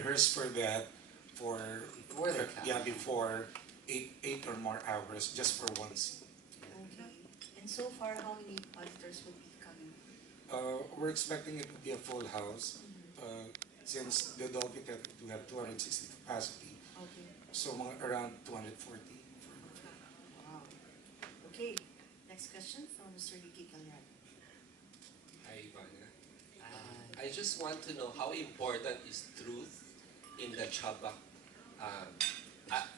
rehearse for that for Before they come. yeah, before 8 or more hours just for one scene. Okay. And so far, how many auditors will be coming? We're expecting it to be a full house Mhm. since the Dolby Theatre do have 260 capacity, Okay. so around 240. Wow. Okay. Next question from Mr. Nicky Calran. Hi, Ivana. Uh, I just want to know how important is truth in the Chubbuck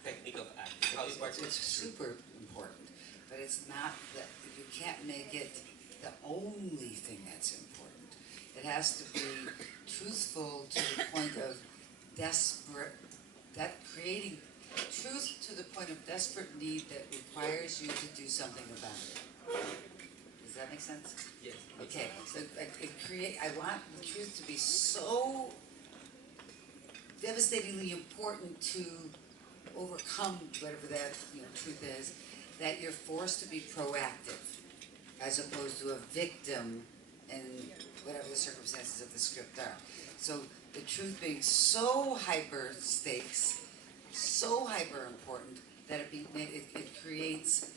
technique of acting? How important it's is truth? super important, but it's not that you can't make it the only thing that's important. It has to be truthful to the point of desperate, that creating truth to the point of desperate need that requires you to do something about it. Does that make sense? Yes. Okay, so I want the truth to be so devastatingly important to overcome whatever that truth is, that you're forced to be proactive as opposed to a victim in whatever the circumstances of the script are. So the truth being so hyper stakes, so hyper important that it creates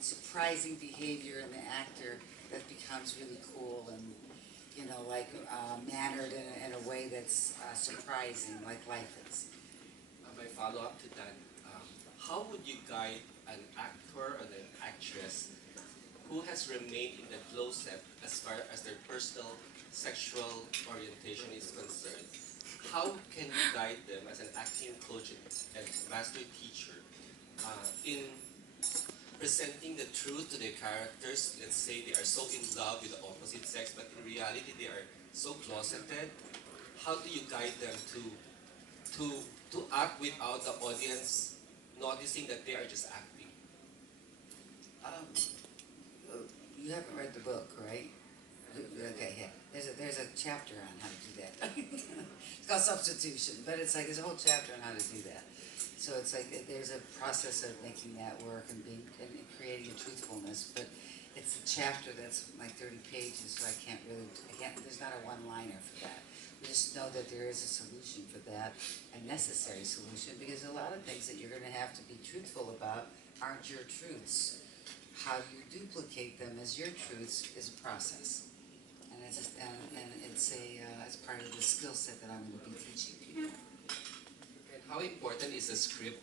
surprising behavior in the actor that becomes really cool and like mannered in a way that's surprising, like life is. My follow-up to that, how would you guide an actor or an actress who has remained in the closet as far as their personal sexual orientation is concerned? How can you guide them as an acting coach and master teacher in presenting the truth to their characters? Let's say they are so in love with the opposite sex, but in reality they are so closeted. How do you guide them to to act without the audience noticing that they are just acting? Um, you haven't read the book, right? Okay, yeah. There's a chapter on how to do that. It's called substitution, but it's like there's a whole chapter on how to do that. So it's like there's a process of making that work and creating a truthfulness, but it's a chapter that's like 30 pages, so I can't. There's not a one-liner for that. We just know that there is a solution for that, a necessary solution, because a lot of things that you're going to have to be truthful about aren't your truths. How you duplicate them as your truths is a process, and it's part of the skill set that I'm going to be teaching people. And how important is the script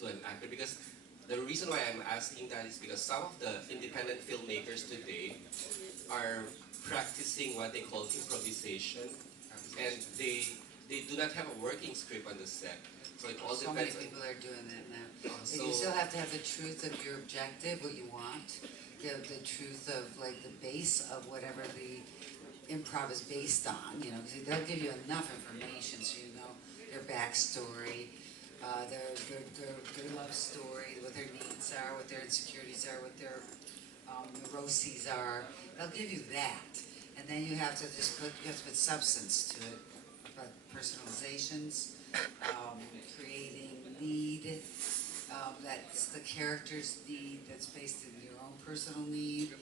to an actor? Because the reason why I'm asking that is because some of the independent filmmakers today are practicing what they call improvisation, and they do not have a working script on the set. So it all So many depends on. people are doing that now. But So you still have to have the truth of your objective, what you want. You have the truth of like the base of whatever the improv is based on. Because they'll give you enough information so you know their backstory, their love story, what their needs are, what their insecurities are, what their neuroses are. They'll give you that, and then you have to put substance to it, about personalizations, creating need, that's the character's need that's based in your own personal need,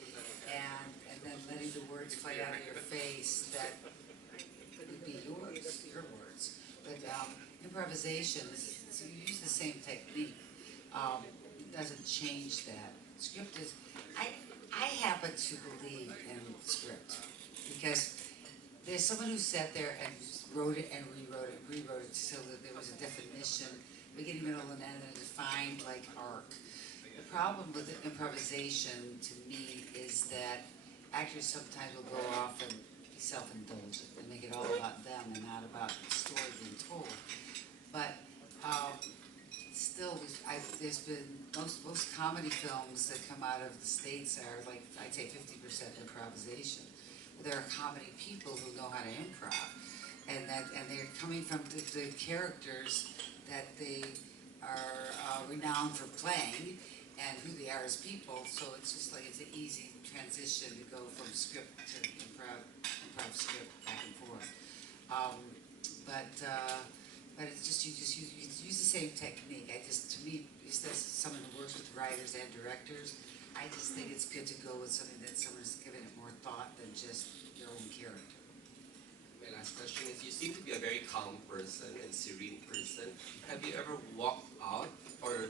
and then letting the words fly out of your face that would be your words. But improvisation, so you use the same technique. It doesn't change that. Script is, I happen to believe in script because there's someone who sat there and wrote it and rewrote it so that there was a definition, beginning, middle, and end, and a defined like arc. The problem with improvisation to me is that actors sometimes will go off and be self-indulgent and make it all about them and not about the story being told. But still, there's been most comedy films that come out of the States are like, I'd say 50% improvisation. There are comedy people who know how to improv, and they're coming from the characters that they are renowned for playing and who they are as people. So it's just like it's an easy transition to go from script to improv script back and forth. But it's just you use the same technique. To me, just as someone who works with writers and directors, I just think it's good to go with something that someone's given it more thought than just their own character. my last question is, you seem to be a very calm calm person and serene person. Have you ever walked out or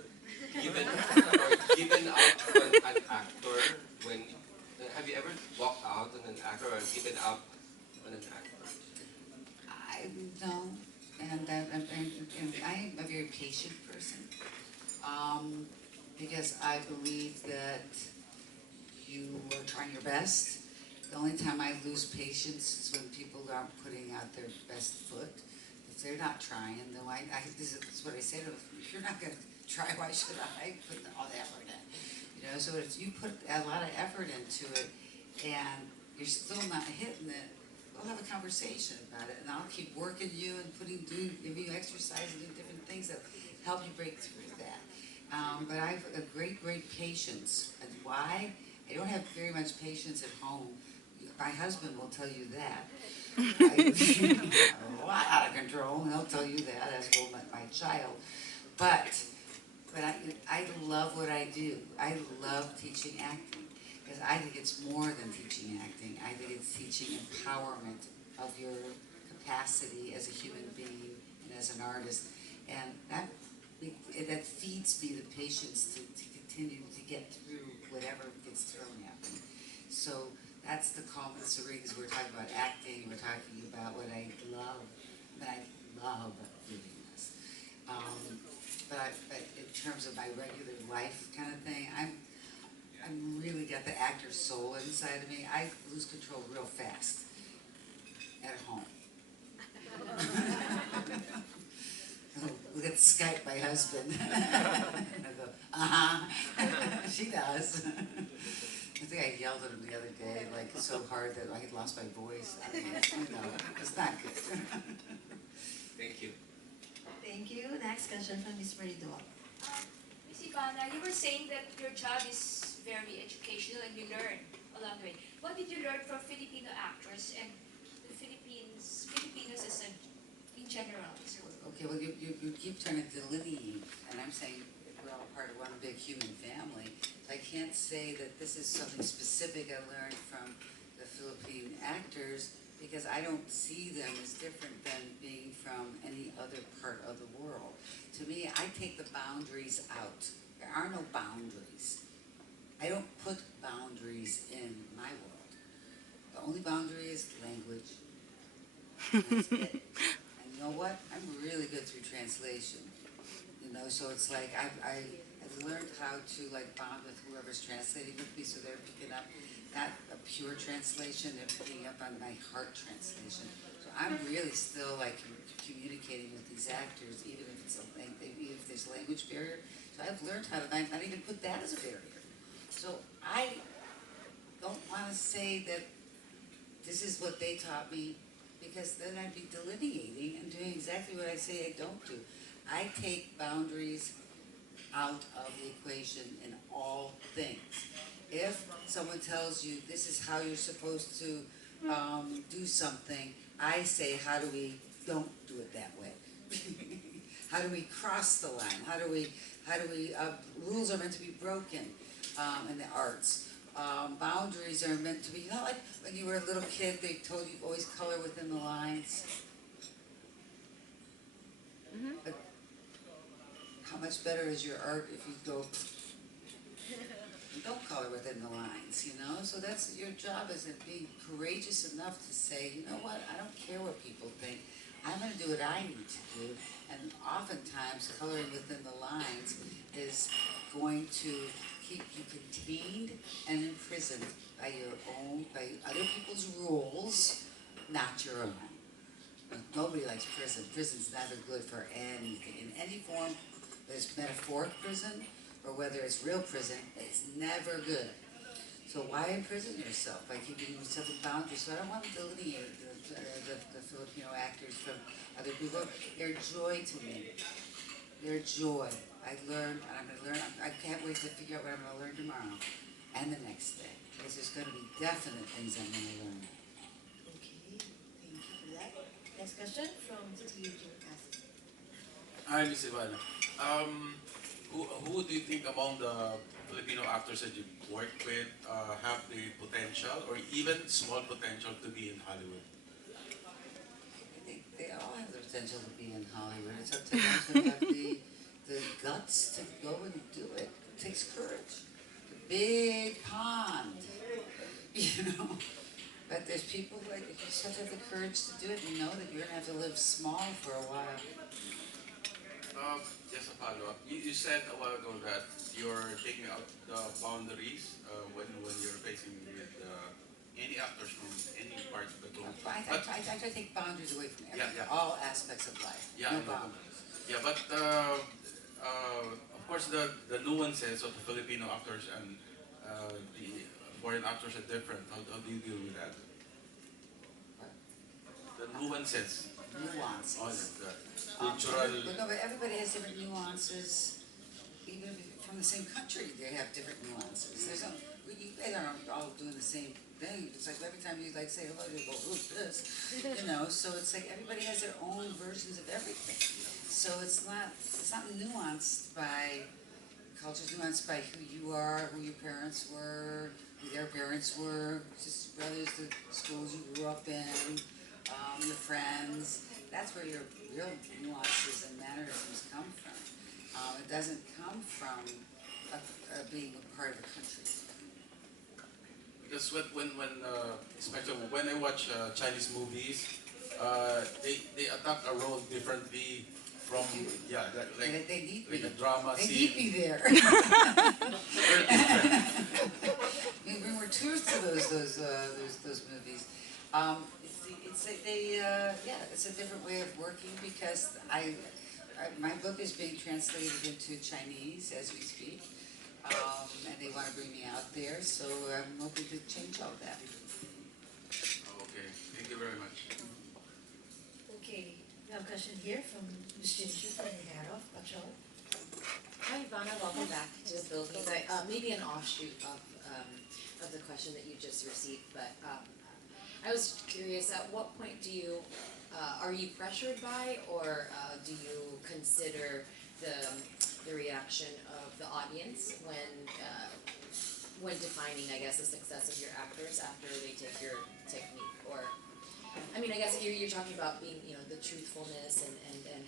given out on an actor when? Have you ever walked out on an actor or given up on an actor? I no, and I'm a very patient person, because I believe that you are trying your best. The only time I lose patience is when people aren't putting out their best foot. If they're not trying, then this is what I say to them, if you're not gonna try, why should I put all the effort in? You know, so if you put a lot of effort into it and you're still not hitting it, we'll have a conversation about it, and I'll keep working you and giving you exercise and doing different things that help you break through that. But I have a great patience. And why? I don't have very much patience at home. My husband will tell you that. I'm a lot out of control, and he'll tell you that, as will my child. But I love what I do. I love teaching acting, because I think it's more than teaching acting. I think it's teaching empowerment of your capacity as a human being and as an artist. And that feeds me the patience to continue to get through whatever gets thrown at me. So that's the calm and serene, because we're talking about acting, we're talking about what I love, but I love doing this. But in terms of my regular life kind of thing, I'm really got the actor soul inside of me. I lose control real fast at home. Look at Skype, my husband. I go, she does. I think I yelled at him the other day, like so hard that I had lost my voice. I mean, it's not good. Thank you. Thank you. Next question from Ms. Maridol. Ms. Ivana, you were saying that your job is very educational and you learn along the way. What did you learn from Filipino actors and the Filipinos in general? Okay, well, you keep trying to delineate, and I'm saying we're all part of one big human family. So I can't say that this is something specific I learned from the Philippine actors, because I don't see them as different than being from any other part of the world. To me, I take the boundaries out. There are no boundaries. I don't put boundaries in my world. The only boundary is language. That's it. And you know what? I'm really good through translation. You know, so it's like I've learned how to like bond with whoever's translating with me, so they're picking up not a pure translation, they're picking up on my heart translation. So I'm really still like communicating with these actors, even if there's a language barrier. So I've learned how to not even put that as a barrier. So I don't want to say that this is what they taught me, because then I'd be delineating and doing exactly what I say I don't do. I take boundaries out of the equation in all things. If someone tells you this is how you're supposed to do something, I say, how do we don't do it that way? How do we cross the line? How do we rules are meant to be broken in the arts. Boundaries are meant to be, you know, like when you were a little kid, they told you always color within the lines. But how much better is your art if you go, don't color within the lines, you know? So that's your job, is to be courageous enough to say, you know what, I don't care what people think. I'm going to do what I need to do. And oftentimes, coloring within the lines is going to keep you contained and imprisoned by other people's rules, not your own. Nobody likes prison. Prison's never good for anything. In any form, whether it's metaphoric prison or whether it's real prison, it's never good. So why imprison yourself? By keeping yourself in boundaries. So I don't want to delineate the Filipino actors from other people. They're joy to me. They're joy. I learned, and I'm going to learn. I can't wait to figure out what I'm going to learn tomorrow and the next day. Because there's going to be definite things I'm going to learn. Okay, thank you for that. Next question from Steve Jim. Hi, Miss Ivana. Who do you think among the Filipino actors that you've worked with have the potential or even small potential to be in Hollywood? I think they all have the potential essential to be in Hollywood. It's up to them to have the guts to go and do it. It takes courage. A big pond, you know. But there's people who, like, you just have to have the courage to do it and know that you're gonna have to live small for a while. Just a follow-up. You said a while ago that you're taking out the boundaries when you're facing with any actors from any part of the globe. I try to take boundaries away from Yeah. all aspects of life. Yeah, No I know. boundaries. Yeah, but of course the nuances of the Filipino actors and the foreign actors are different. How do you deal with that? What? The nuances. Nuances. Oh, the cultural. But no, but everybody has different nuances. Even if you're from the same country, they have different nuances. There's no, you guys aren't all doing the same thing. It's like every time you like say hello, you go, who's this? You know, so it's like everybody has their own versions of everything. So it's not nuanced by culture's nuanced by who you are, who your parents were, who their parents were, just brothers, the schools you grew up in, your friends. That's where your real nuances and mannerisms come from. It doesn't come from being a part of a country. Because especially when I watch Chinese movies, they attack a role differently from like They need like me. a drama They scene. need me there. Very different. We were tours to those movies. It's like it's a different way of working because my book is being translated into Chinese as we speak, and they want to bring me out there, so I'm hoping to change all that. Okay, thank you very much. Okay, we have a question here from Ms. Ginger from the head of Pachol. Hi, Ivana. Welcome back to the Philippines. Maybe an offshoot of the question that you just received, but I was curious. At what point are you pressured by, or do you consider the reaction of the audience when defining, I guess, the success of your actors after they take your technique? Or, I mean, I guess you're talking about being, the truthfulness and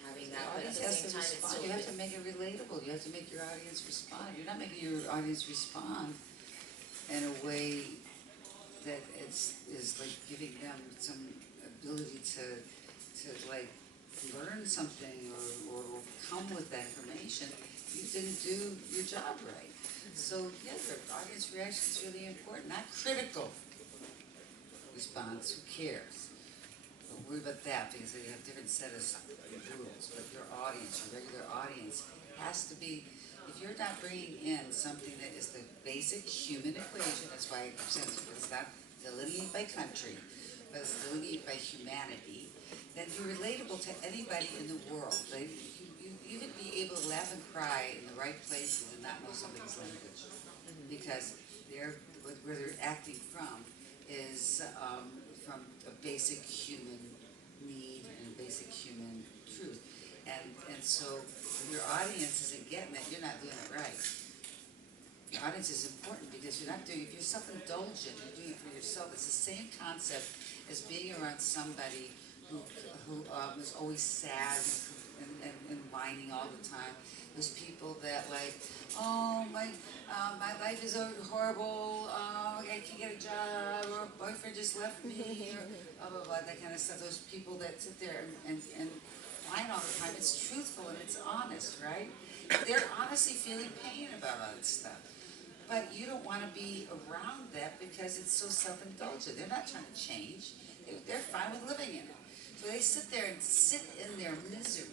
having that, but at the same time, it's still. You have to make it relatable. You have to make your audience respond. You're not making your audience respond in a way that is like giving them some ability to like learn something or come with that information. You didn't do your job right. So yeah, your audience reaction is really important. Not critical response. Who cares? Don't worry about that because they have different set of rules. But your audience, your regular audience, has to be. If you're not bringing in something that is the basic human equation, that's why it's not delineated by country, but it's delineated by humanity, then you're relatable to anybody in the world. Like, you would be able to laugh and cry in the right places and not know somebody's language. Because where they're acting from is from a basic human need and a basic human truth. And so if your audience isn't getting that, you're not doing it right. Your audience is important because if you're self-indulgent, you're doing it for yourself. It's the same concept as being around somebody who is always sad and whining all the time. Those people that like, oh my life is horrible. I can't get a job, or a boyfriend just left me, or blah blah blah, that kind of stuff. Those people that sit there and whine all the time. It's truthful and it's honest, right? They're honestly feeling pain about all that stuff. But you don't want to be around that because it's so self-indulgent. They're not trying to change. They're fine with living in it. So they sit there and sit in their misery.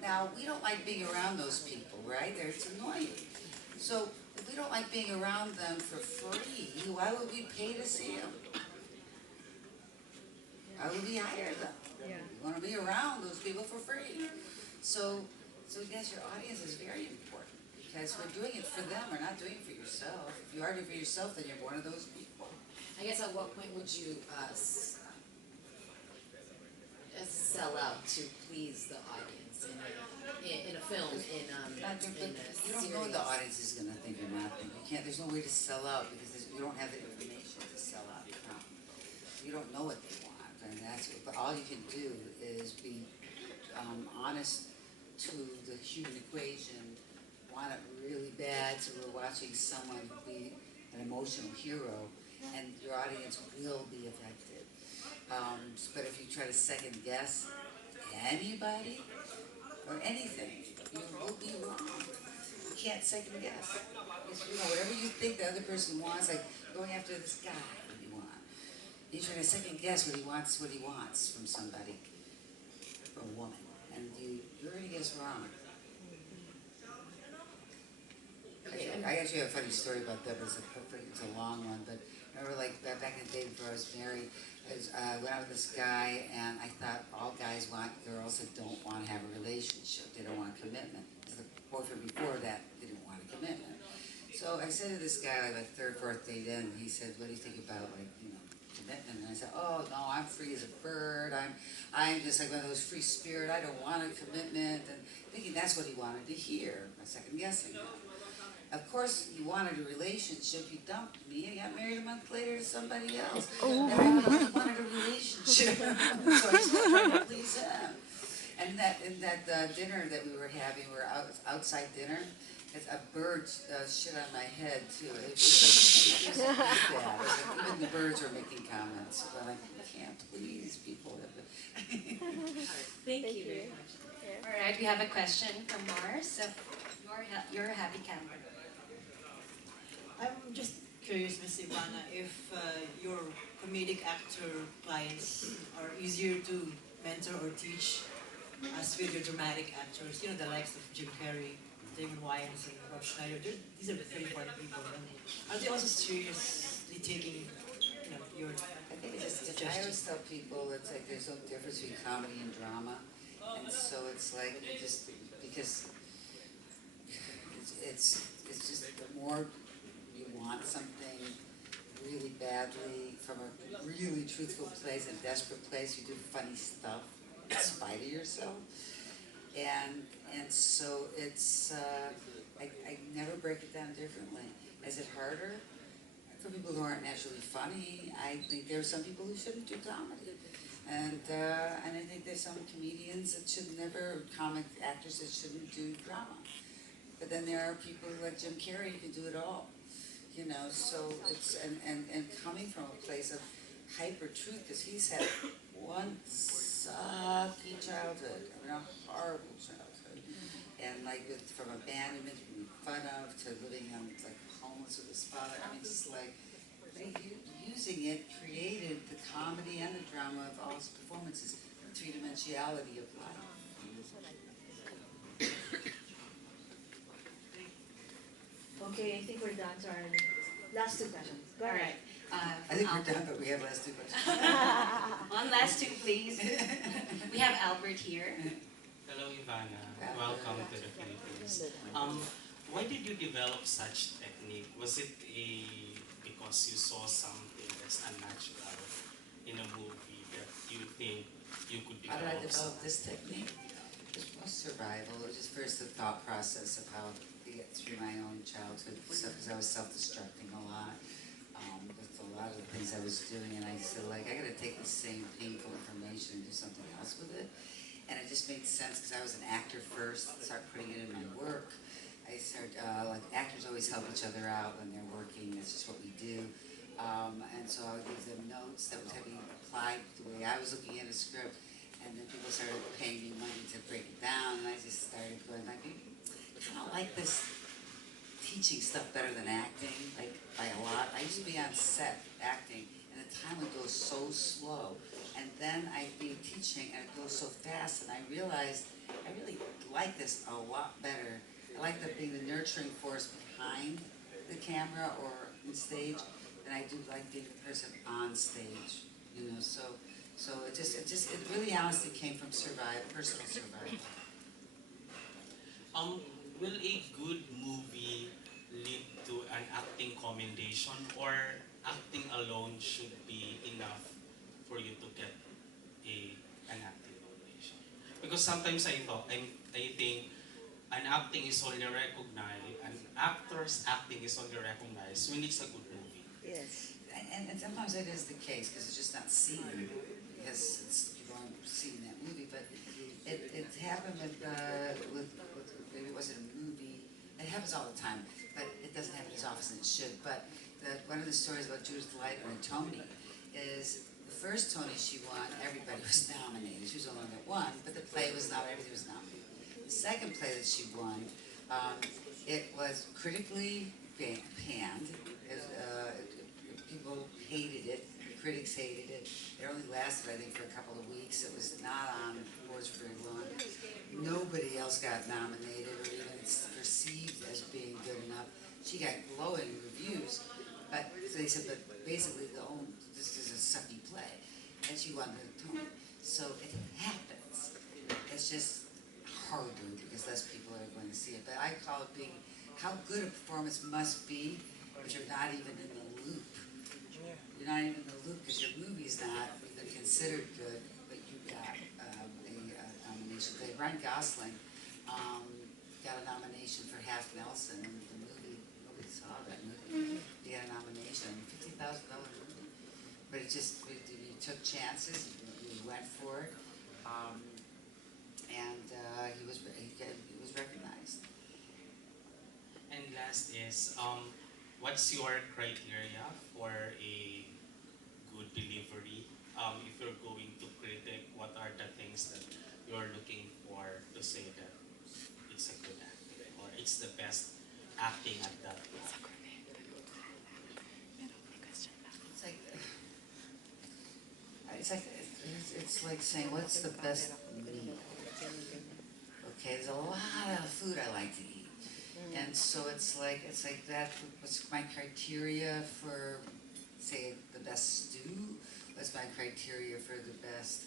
Now, we don't like being around those people, right? It's annoying. So if we don't like being around them for free, why would we pay to see them? Why would we hire them? Yeah. We want to be around those people for free. So yes, your audience is very important because we're doing it for them. We're not doing it for yourself. If you are doing it for yourself, then you're one of those people. I guess at what point would you sell out to please the audience in a film, in a You don't know what series? the audience is going to think or not think. You can't. There's no way to sell out because you don't have the information to sell out from. You don't know what they want, and but all you can do is be honest to the human equation, want it really bad, so we're watching someone be an emotional hero, and your audience will be affected. But if you try to second guess anybody or anything, you will be wrong. You can't second guess. Because, whatever you think the other person wants, like going after this guy, what do you want? You're trying to second guess what he wants from somebody, from a woman, and you're gonna guess wrong. I actually have a funny story about that. It's a long one, but I remember like back in the day before I was married, I went out with this guy, and I thought all guys want girls that don't want to have a relationship. They don't want a commitment. The boyfriend before that didn't want a commitment. So I said to this guy, like my third, fourth date in, he said, "What do you think about commitment?" And I said, "Oh no, I'm free as a bird. I'm just like one of those free spirit. I don't want a commitment." And thinking that's what he wanted to hear. I'm second guessing him. Of course, he wanted a relationship. He dumped me and got married a month later to somebody else. And I wanted a relationship, so I was trying to please him. And in that dinner that we were having, we were outside dinner. A bird shit on my head too. It was like bad. Even the birds were making comments. But I can't please people. Thank you very much. All right, we have a question from Mars. So, you're a happy camper. I'm just curious, Ms. Ivana, if your comedic actor clients are easier to mentor or teach as with your dramatic actors, the likes of Jim Carrey, Damon Wayans, and Rob Schneider. These are very important people. And are they also seriously taking, your I think it's just, I always tell people, it's like there's no difference between comedy and drama. And so it's like, just because it's just the more you want something really badly from a really truthful place, a desperate place, you do funny stuff in spite of yourself. And so it's, I never break it down differently. Is it harder? For people who aren't naturally funny, I think there are some people who shouldn't do comedy. And I think there's some comedians that should never, comic actors that shouldn't do drama. But then there are people like Jim Carrey who can do it all. So it's, and coming from a place of hyper truth, because he's had one sucky childhood, a horrible childhood. And like from abandonment, being fun of, to living on like homeless with his father. Just like using it created the comedy and the drama of all his performances, the three-dimensionality of life. Okay, I think we're done to our last two questions. Go All ahead. right. I think we're done, but we have last two questions. One last two, please. We have Albert here. Hello, Ivana. Welcome to the Philippines. Why did you develop such technique? Was it because you saw something that's unnatural in a movie that you think you could How did I develop? develop this technique? It was survival. It was just first the thought process of how to get through my own childhood stuff, because I was self-destructing a lot. With a lot of the things I was doing, and I said, like, I gotta take the same painful information and do something else with it. And it just made sense because I was an actor first, start putting it in my work. I started, like, actors always help each other out when they're working. That's just what we do. And so I would give them notes that would have been applied the way I was looking at a script. And then people started paying me money to break it down, and I just started going like, I kind of like this teaching stuff better than acting, like by a lot. I used to be on set acting, and the time would go so slow. And then I'd be teaching, and it goes so fast, and I realized I really like this a lot better. I like being the nurturing force behind the camera or on stage than I do like being the person on stage. So it really honestly came from personal survival. Will a good movie lead to an acting commendation, or acting alone should be enough for you to get an acting commendation? Because sometimes I think an acting is only recognized, an actor's acting is only recognized when it's a good movie. Yes. And sometimes that is the case, because it's just not seen, because people aren't seeing that movie, but happened with maybe it wasn't a movie. It happens all the time, but it doesn't happen as often as it should. But one of the stories about Judith Light on a Tony is the first Tony she won, everybody was nominated. She was the only one that won, but the play was not, everything was nominated. The second play that she won, it was critically panned. People hated it. The critics hated it. It only lasted, I think, for a couple of weeks. It was not on boards for very long. Nobody else got nominated or even perceived as being good enough. She got glowing reviews, but so they said, but basically, this is a sucky play, and she won the Tony. So it happens. It's just harder because less people are going to see it. But I call it being how good a performance must be, but you're not even in the loop. You're not even in the loop because your movie's not even considered good, but you got a nomination. Ryan Gosling got a nomination for Half Nelson in the movie. Nobody saw that movie. He got a nomination, $50,000 movie. But it just, he took chances, he went for it, and he was recognized. And last is, what's your criteria for a good delivery? If you're going to critic, what are the things that you're looking for to say that it's a good acting or it's the best acting at that point? It's like saying, what's the best meal? Okay, there's a lot of food I like to eat. And so it's like that, what's my criteria for, say, the best stew? What's my criteria for the best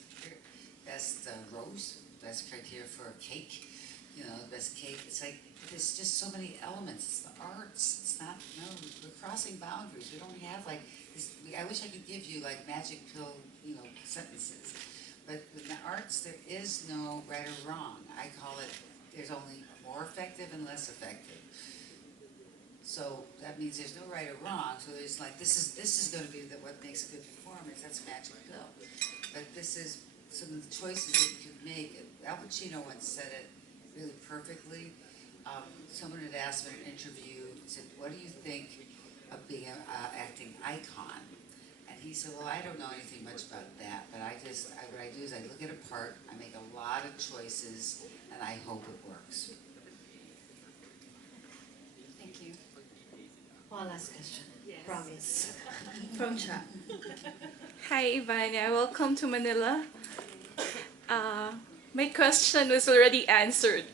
roast? Best criteria for a cake? You know, the best cake. It's like, there's just so many elements. It's the arts. It's not, no, we're crossing boundaries. We don't have like, this, I wish I could give you like magic pill, you know, sentences. But in the arts, there is no right or wrong. I call it, there's only more effective and less effective. So that means there's no right or wrong. So there's like, this is going to be what makes a good performance. That's magic pill. But this is some of the choices that you could make. Al Pacino once said it really perfectly. Someone had asked him in an interview, said, what do you think of being an acting icon? And he said, well, I don't know anything much about that, but what I do is I look at a part, I make a lot of choices, and I hope it works. Thank you. One last question. Yes. Promise. From chat. Hi, Ivana. Welcome to Manila. My question was already answered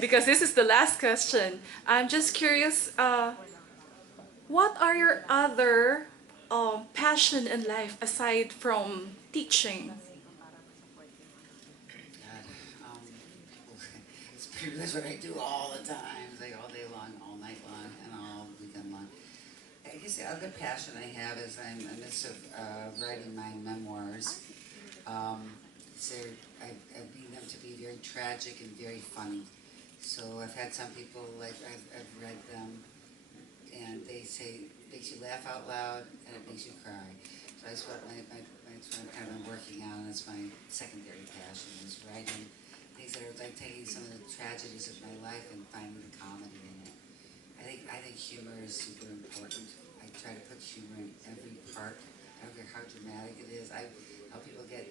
because this is the last question. I'm just curious, what are your other passion in life aside from teaching? God, it's pretty much what I do all the time, like all day long, all night long, and all weekend long. I guess the other passion I have is I'm in the midst of writing my memoirs. So I've been them to be very tragic and very funny. So I've had some people, like, I've read them, and they say it makes you laugh out loud and it makes you cry. So that's what that's what I've kind of been working on. That's my secondary passion, is writing things that are like taking some of the tragedies of my life and finding the comedy in it. I think humor is super important. I try to put humor in every part. I don't care how dramatic it is. I help people get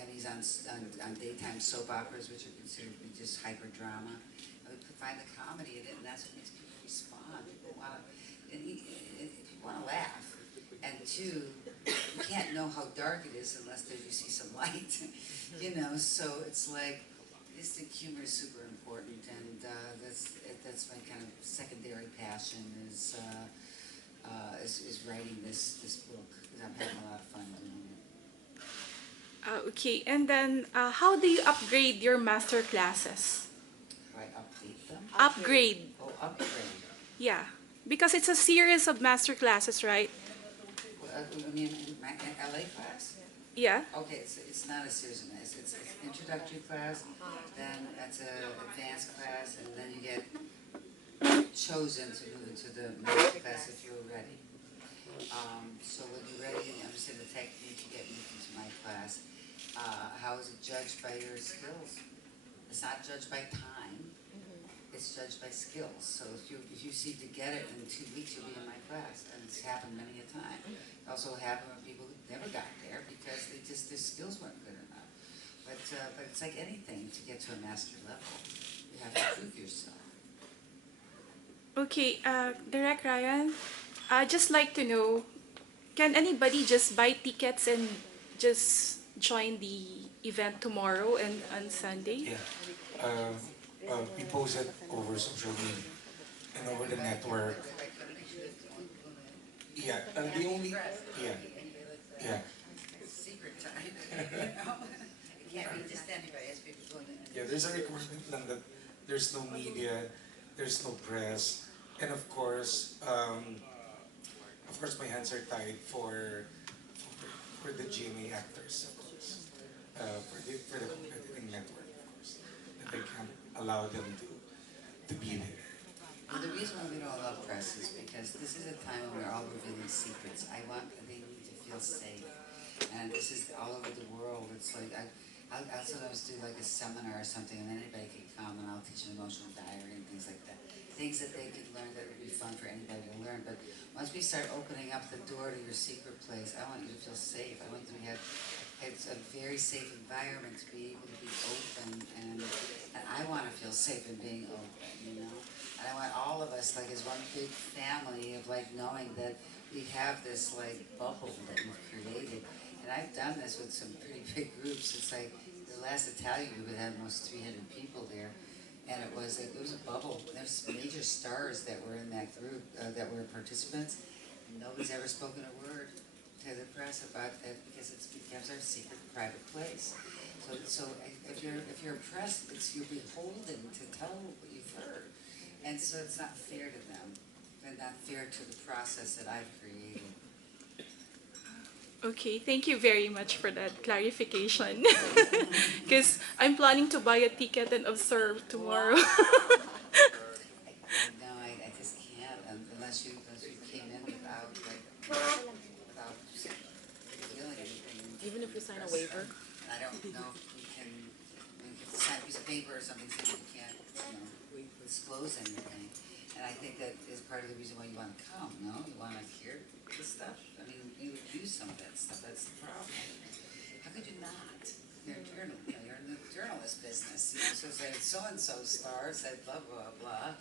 Emmys on daytime soap operas, which are considered to be just hyper drama. I would find the comedy in it, and that's what makes people respond. People want to laugh. And two, you can't know how dark it is unless you see some light. You know, so it's like, I just think humor is super important, and that's my kind of secondary passion is writing this book, because I'm having a lot of fun doing it. Okay, and then how do you upgrade your master classes? Do I update them? Upgrade. Oh, upgrade. Yeah, because it's a series of master classes, right? You mean in my LA class? Yeah. Okay, it's not a series of math. It's an introductory class, then that's an advanced class, and then you get chosen to move into the master class if you're ready. So when you're ready and you understand the technique, you get moved into my class. How is it judged by your skills? It's not judged by time, it's judged by skills. So if you seem to get it in 2 weeks, you'll be in my class, and it's happened many a time. It also happened with people who never got there because their skills weren't good enough. But it's like anything to get to a master level, you have to prove yourself. Okay, Direct Ryan, I'd just like to know, can anybody just buy tickets and just join the event tomorrow and on Sunday? Yeah. We post it over social media and over the network. Yeah, the only, yeah, yeah. Secret time, you know? It can't be just anybody, it's people doing it. Yeah, there's a requirement lang that there's no media, there's no press, and of course, my hands are tied for the GMA actors, of course, for the competing network, of course, that they can't allow them to be there. Well, the reason why we don't allow press is because this is a time when we're all revealing secrets. They need to feel safe. And this is all over the world. It's like, I'll sometimes do like a seminar or something, and anybody can come, and I'll teach an emotional diary and things like that. Things that they could learn that would be fun for anybody to learn. But once we start opening up the door to your secret place, I want you to feel safe. I want you to have it's a very safe environment to be able to be open, and I want to feel safe in being open, you know? And I want all of us, like, as one big family of, like, knowing that we have this, like, bubble that we've created. And I've done this with some pretty big groups. It's like the last Italian group had almost 300 people there. And it was a bubble. There's major stars that were in that group, that were participants. And nobody's ever spoken a word to the press about that because it becomes our secret private place. So if you're pressed, you're beholden to tell what you've heard. And so it's not fair to them, and not fair to the process that I've created. Okay, thank you very much for that clarification. Because I'm planning to buy a ticket and observe tomorrow. No, I just can't unless you came in without feeling anything. Even if we sign a waiver? I don't know if we can sign a piece of paper or something saying we can't, disclose anything. And I think that is part of the reason why you want to come, no? You want to hear this stuff? I mean, you would use some of that stuff, that's the problem. How could you not? You're a journal, you're in the journalist business, so say so-and-so star said blah, blah, blah.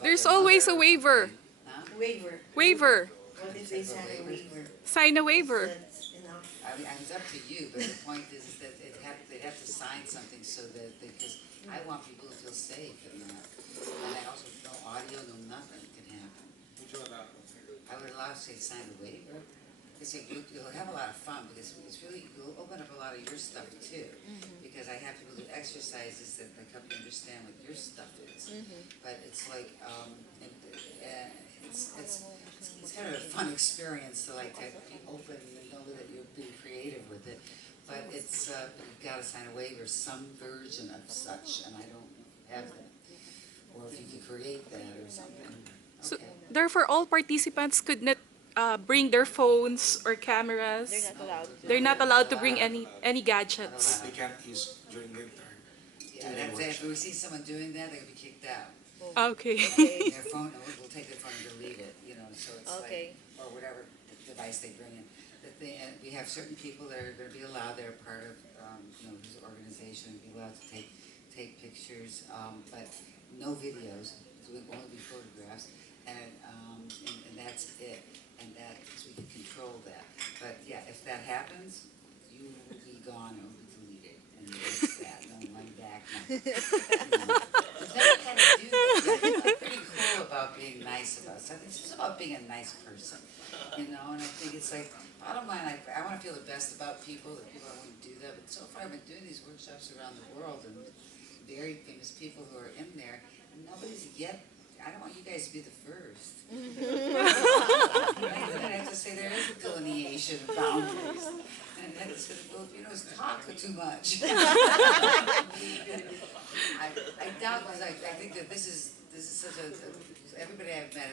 about There's their always a mother or waiver. something. Huh? Waiver. Waiver. What if they sign a waiver? Sign a waiver. That's enough. I mean, it's up to you, but the point is that they'd have to sign something so that, because I want people to feel safe in that. And I also, no audio, no nothing can happen. I would allow, say, sign a waiver. Because you'll have a lot of fun, because it's really, you'll open up a lot of your stuff too. Because I have people do exercises that help you understand what your stuff is. But it's like, it's kind of a fun experience to like to be open and know that you're being creative with it. But it's, you've got to sign a waiver, some version of such, and I don't have that. Or if you could create that or something. So, Okay. therefore, all participants could not bring their phones or cameras. They're not allowed to bring any gadgets. They can't use during the time. Yeah, that's it. If we see someone doing that, they'll be kicked out. Okay. Their phone, we'll take their phone and delete it, so it's like, or whatever device they bring in. And we have certain people that are gonna be allowed, they're part of, this organization, be allowed to take pictures, but no videos, so it will only be photographs, and that's it. And that, so we can control that. But yeah, if that happens, you will be gone or will be deleted, and that's that, no money back, no. But then we gotta do that. It's pretty cool about being nice about something. It's just about being a nice person, and I think it's like, bottom line, I want to feel the best about people, that people want to do that, but so far I've been doing these workshops around the world, and very famous people who are in there, and nobody's yet, I don't want you guys to be the first. I have to say there is a delineation of boundaries, and that's the Filipinos talk too much. I doubt, because I think that this is such everybody I've met